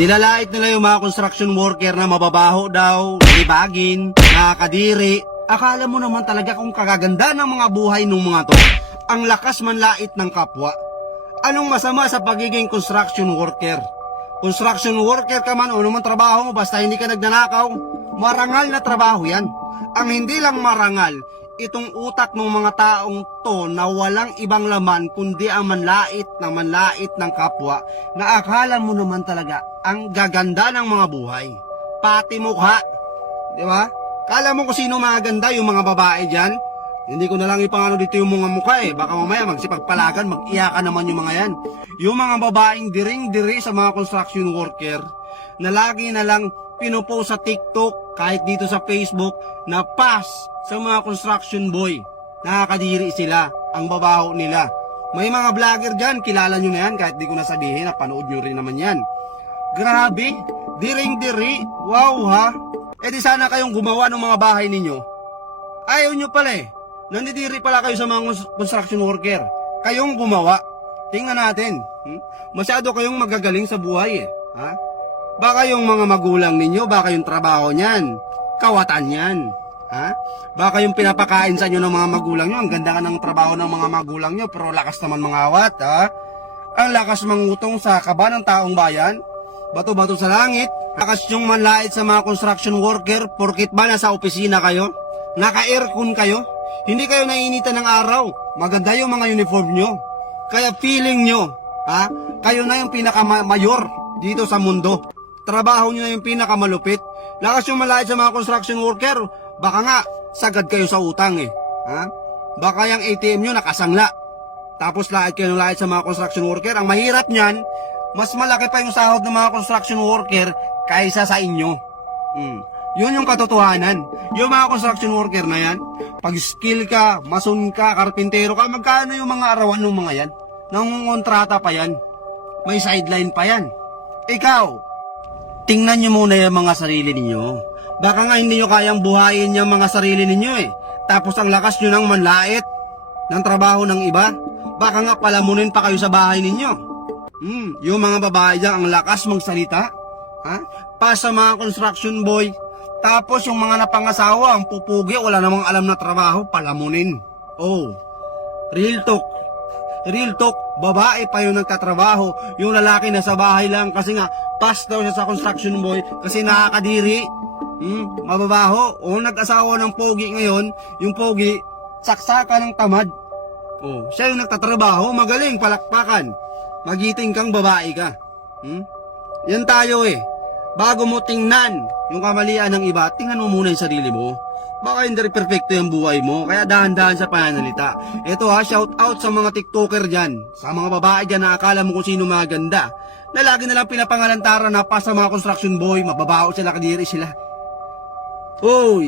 Nilalait nila yung mga construction worker na mababaho daw, libagin, nakakadiri. Akala mo naman talaga kung kagaganda ng mga buhay ng mga to. Ang lakas manlait ng kapwa. Anong masama sa pagiging construction worker? Construction worker ka man o naman trabaho mo basta hindi ka nagnanakaw, marangal na trabaho yan. Ang hindi lang marangal, itong utak ng mga taong to na walang ibang laman kundi ang manlait ng kapwa na akala mo naman talaga ang gaganda ng mga buhay. Pati mukha, di ba? Kala mo kung sino maganda yung mga babae dyan? Hindi ko na lang ipangano dito yung mga mukha eh. Baka mamaya magsipagpalagan, mag-iyakan naman yung mga yan. Yung mga babaeng diring-diri sa mga construction worker na lagi na lang pinupost sa TikTok, kahit dito sa Facebook, na pass sa mga construction boy. Nakakadiri sila, ang babaho nila. May mga vlogger dyan, kilala nyo na yan, kahit di ko nasabihin, napanood nyo rin naman yan. Grabe, diring-diri, wow ha. Eh di sana kayong gumawa ng mga bahay ninyo. Ayaw nyo pala eh. Nandidiri pala kayo sa mga construction worker. Kayong gumawa. Tingnan natin. Masyado kayong magagaling sa buhay eh. Ha? Baka yung mga magulang ninyo, baka yung trabaho niyan, kawatan yan. Ha? Baka yung pinapakain sa inyo ng mga magulang nyo, ang ganda ka ng trabaho ng mga magulang nyo, pero lakas naman mangawat. Ha? Ang lakas mangutong sa kaba ng taong bayan. Bato-bato sa langit. Lakas yung manlait sa mga construction worker, porkit ba nasa opisina kayo? Naka-aircon kayo? Hindi kayo naiinitan ng araw. Maganda yung mga uniform nyo. Kaya feeling nyo, ha? Kayo na yung pinaka-mayor dito sa mundo. Trabaho nyo na yung pinaka-malupit. Lakas yung manlait sa mga construction worker. Baka nga, sagad kayo sa utang eh. Ha? Baka yung ATM nyo nakasangla. Tapos lait kayo ng lait sa mga construction worker. Ang mahirap nyan, mas malaki pa yung sahod ng mga construction worker kaysa sa inyo. Yun yung katotohanan. Yung mga construction worker na yan, pag skill ka, mason ka, karpintero ka, magkano yung mga arawan ng mga yan? Nangungontrata pa yan. May sideline pa yan. Ikaw, tingnan nyo muna yung mga sarili ninyo. Baka nga hindi nyo kayang buhayin yung mga sarili ninyo eh. Tapos ang lakas nyo ng manlait ng trabaho ng iba. Baka nga palamunin pa kayo sa bahay ninyo. Yung mga babae dyan, ang lakas magsalita. Ha? Pa sa mga construction boy. Tapos yung mga napangasawa, ang pupugi, wala namang alam na trabaho, palamunin. Oh, real talk. Real talk, babae pa yung nagtatrabaho. Yung lalaki nasa bahay lang kasi nga, pass daw siya sa construction boy kasi nakakadiri. Mababaho. O nag-asawa ng pogi ngayon, yung pogi, saksaka ng tamad. Oh, siya yung nagtatrabaho, magaling, palakpakan. Magiting kang babae ka. Yan tayo eh. Bago mo tingnan yung kamalian ng iba, tingnan mo muna yung sarili mo. Baka hindi perfecto yung buhay mo, kaya dahan-dahan sa pananalita. Ito ha, shout out sa mga TikToker dyan, sa mga babae dyan na akala mo kung sino maganda, na lagi nalang pinapangalantara na pa sa mga construction boy, mababaho sila, kadiri sila. Hoy!